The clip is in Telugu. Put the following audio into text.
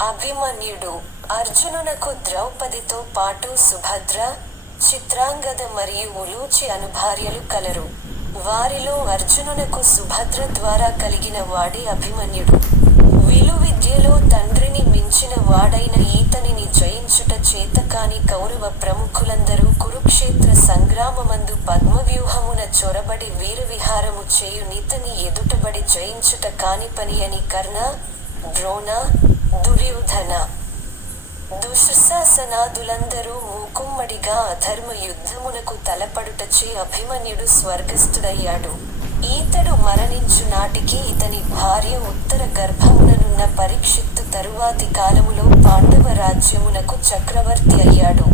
అభిమన్యుడు. అర్జునునకు ద్రౌపదితో పాటు సుభద్ర, చిత్రాంగద మరియు ఉలూచి అనుభార్యలు కలరు. వారిలో అర్జునునకు సుభద్ర ద్వారా కలిగిన వాడే అభిమన్యుడు. విలువిద్యలో తండ్రిని మించిన వాడైన ఈతనిని జయించుట చేతకాని కౌరవ ప్రముఖులందరూ కురుక్షేత్ర సంగ్రామమందు పద్మవ్యూహమున చొరబడి వీరవిహారము చేయు నీతని ఎదుటబడి జయించుట కాని పని అని కర్ణ, ద్రోణ, దుర్యోధన, దుశ్శాసనాదులందరూ మూకుమ్మడిగా అధర్మ యుద్ధమునకు తలపడుటచే అభిమన్యుడు స్వర్గస్థుడయ్యాడు. ఈతడు మరణించు నాటికి ఇతని భార్య ఉత్తర గర్భముననున్న పరీక్షిత్తు తరువాతి కాలములో పాండవ రాజ్యమునకు చక్రవర్తి అయ్యాడు.